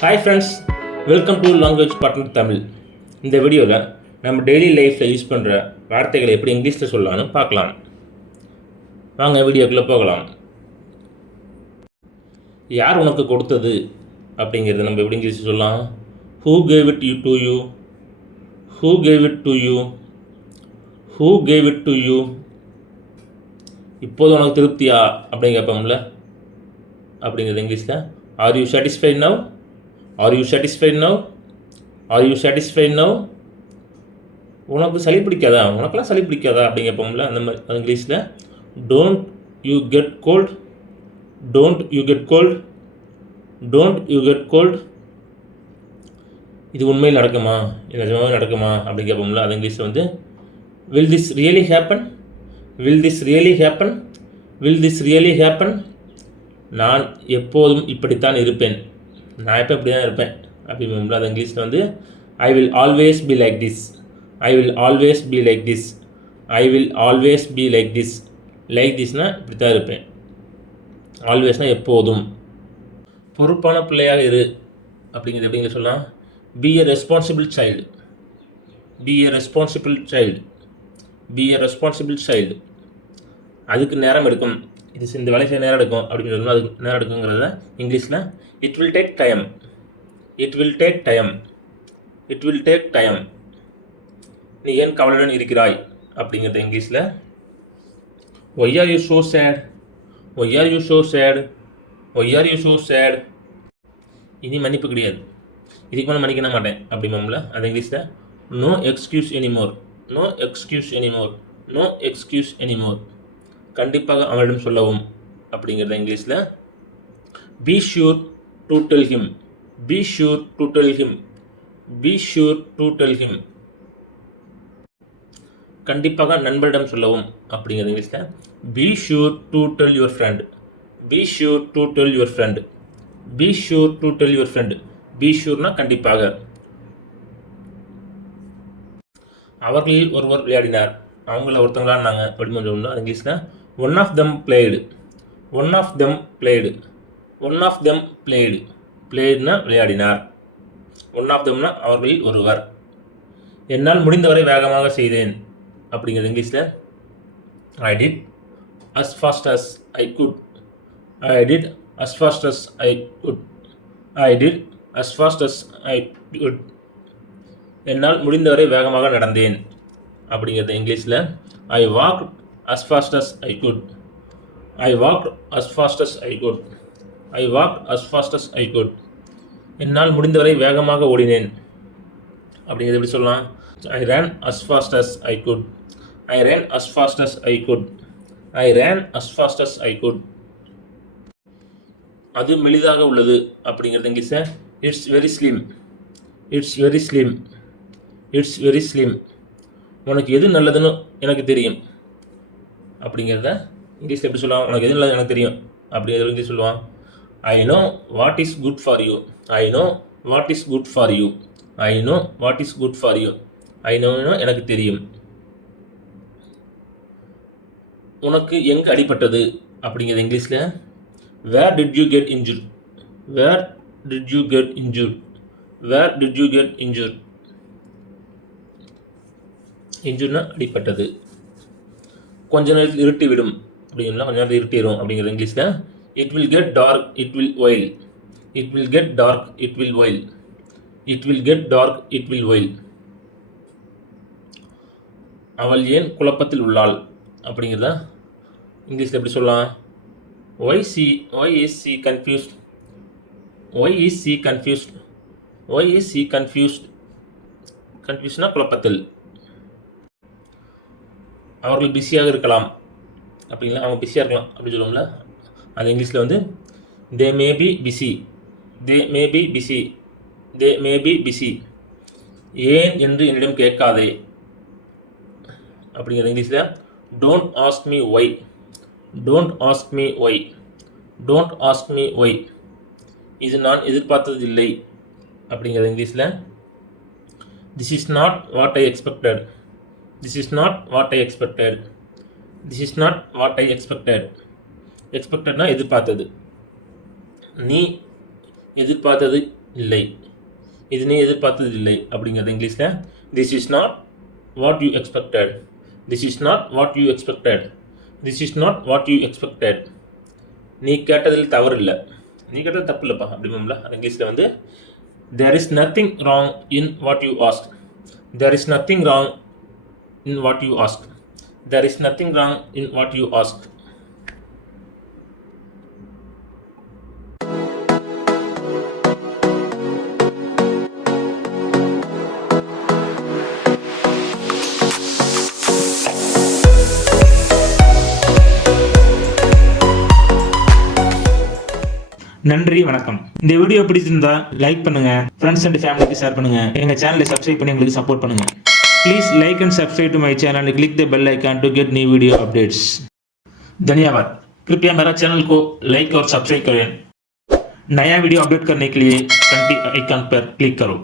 Hi friends, welcome to language partner Tamil. இந்த வீடியோவில் நம்ம டெய்லி லைஃப்பில் யூஸ் பண்ணுற வார்த்தைகளை எப்படி இங்கிலீஷில் சொல்லலாம்னு பார்க்கலாம். வாங்க வீடியோக்குள்ளே போகலாம். யார் உனக்கு கொடுத்தது அப்படிங்கிறத நம்ம எப்படி இங்கிலீஷில் சொல்லலாம்? Who gave it to you, who gave it to you, who gave it to you. இப்போது உனக்கு திருப்தியா அப்படின்னு கேட்போம்ல, அப்படிங்கிறது இங்கிலீஷில் are you satisfied now, are you satisfied now, are you satisfied now. உனக்கு சளி பிடிக்காதா, உனக்கெல்லாம் சளி பிடிக்காதா அப்படிங்க கேட்போம்ல, அந்த மாதிரி இங்கிலீஷில் don't you get cold, don't you get cold, don't you get cold. இது உண்மையில் நடக்குமா, இது நிஜமாவே நடக்குமா அப்படின்னு கேட்போம்ல, அது இங்கிலீஷில் வந்து will this really happen, will this really happen, will this really happen. நான் எப்போதும் இப்படித்தான் இருப்பேன், நான் எப்போ இப்படி தான் இருப்பேன் அப்படிங்கும்போது அது இங்கிலீஷில் வந்து I will always be like this, I will always be like this, I will always be like this. Like திஸ்னால் இப்படி தான் இருப்பேன், ஆல்வேஸ்னால் எப்போதும். பொறுப்பான பிள்ளையாக இரு அப்படிங்கிறது எப்படிங்க சொல்லலாம்? பி எ ரெஸ்பான்சிபிள் சைல்டு, பி எ ரெஸ்பான்சிபிள் சைல்டு, பி எ ரெஸ்பான்சிபிள் சைல்டு. அதுக்கு நேரம் எடுக்கும், இது இந்த வேலை செய்ய நேரம் எடுக்கும் அப்படின்னு சொல்லணும். அதுக்கு நேரம் எடுக்குங்கிறத இங்கிலீஷில் it will take time, it will take time, it will take time. நீ ஏன் கவலையுடன் இருக்கிறாய் அப்படிங்கிறது இங்கிலீஷில் why are you so sad, why are you so sad, why are you so sad. இனி மன்னிப்பு கிடையாது, இதுக்கு மேலே மன்னிக்க மாட்டேன் அப்படிம்போம்ல, அது இங்கிலீஷில் no excuse anymore, no excuse anymore, no excuse anymore. கண்டிப்பாக அவனிடம் சொல்லவும் அப்படிங்கிறத இங்கிலீஷில் be sure to tell him, be sure to tell him, be sure to tell him. கண்டிப்பாக நண்பரிடம் சொல்லவும் அப்படிங்கிறது இங்கிலீஷில் be sure to tell your friend, be sure to tell your friend, be sure to tell your friend. Be ஷூர்னா கண்டிப்பாக. அவர்களில் ஒருவர் விளையாடினார், அவங்கள ஒருத்தங்களான்னாங்க அப்படின்னு சொல்லணும். அது இங்கிலீஷில் one of them played, one of them played, one of them played. பிளேடுனா விளையாடினார், ஒன் ஆஃப் தெம்னா அவர்களில் ஒருவர். என்னால் முடிந்தவரை வேகமாக செய்தேன் அப்படிங்கிறது இங்கிலீஷில் I did as fast as I could, I did as fast as I could, I did as fast as I could. என்னால் முடிந்தவரை வேகமாக நடந்தேன் அப்படிங்கிறது இங்கிலீஷில் I walk as fast as I could, I walked as fast as I could, I walked as fast as I could. என்னால் முடிந்தவரை வேகமாக ஓடினேன் அப்படிங்கிறது எப்படி சொல்லலாம்? I ran as fast as I could, I ran as fast as I could, I ran as fast as I could. அது மெலிதாக உள்ளது அப்படிங்கிறது இங்கிலீஷில் it's very slim, it's very slim, it's very slim. உனக்கு எது நல்லதுன்னு எனக்கு தெரியும் அப்படிங்கிறத இங்கிலீஷில் எப்படி சொல்லுவான்? உனக்கு எது நல்லது எனக்கு தெரியும் அப்படிங்கிறத இங்கிலீஷ் சொல்லுவான் I know what is good for you, I know what is good for you, I know what is good for you. I நோனா எனக்கு தெரியும். உனக்கு எங்கே அடிபட்டது அப்படிங்கிறது இங்கிலீஷில் where did you get injured, where did you get injured, where did you get injured. இன்ஜூர்னா அடிப்பட்டது. கொஞ்ச நேரத்தில் இருட்டி விடும் அப்படின்னா கொஞ்ச நேரத்தில் இருட்டிடும் அப்படிங்கிறது இங்கிலீஷில் it will get dark it will while, it will get dark it will while, it will get dark it will while. அவள் ஏன் குழப்பத்தில் உள்ளாள் அப்படிங்கிறத இங்கிலீஷில் எப்படி சொல்லலாம்? Why is she confused, why is she confused, why is she confused. கன்ஃபியூஸ்னா குழப்பத்தில். அவர்கள் பிஸியாக இருக்கலாம் அப்படிங்களா, அவங்க பிஸியாக இருக்கலாம் அப்படி சொல்லுவோம்ல, அது இங்கிலீஷில் வந்து they may be busy, they may be busy, they may be busy. ஏன் என்று என்னிடம் கேட்காதே அப்படிங்கிறது இங்கிலீஷில் don't ask me why, don't ask me why, don't ask me why. இது நான் எதிர்பார்த்ததில்லை அப்படிங்கிறது இங்கிலீஷில் this is not what I expected, this is not what I expected, this is not what I expected. எக்ஸ்பெக்டட்னா எதிர்பார்த்தது. நீ எதிர்பார்த்தது இல்லை, இது நீ எதிர்பார்த்தது இல்லை அப்படிங்கிறது இங்கிலீஷில் this is not what you expected, this is not what you expected, this is not what you expected. நீ கேட்டதில் தவறு இல்லை, நீ கேட்டது தப்பு இல்லைப்பா அப்படிம்போம்ல. அது இங்கிலீஷில் வந்து there is nothing wrong in what you ask, there is nothing wrong in what you ask, there is nothing wrong in what you ask. நன்றி, வணக்கம். இந்த வீடியோ பிடிச்சிருந்தா லைக் பண்ணுங்க, ஃப்ரெண்ட்ஸ் அண்ட் ஃபேமிலிக்கு ஷேர் பண்ணுங்க, எங்க சேனலை சப்ஸ்கிரைப் பண்ணி எங்களுக்கு சப்போர்ட் பண்ணுங்க. Please like and subscribe to my channel and click the bell icon to get new video updates. धन्यवाद. कृपया मेरा चैनल को लाइक और सब्सक्राइब करें. नया वीडियो अपडेट करने के लिए घंटी आइकन पर क्लिक करो.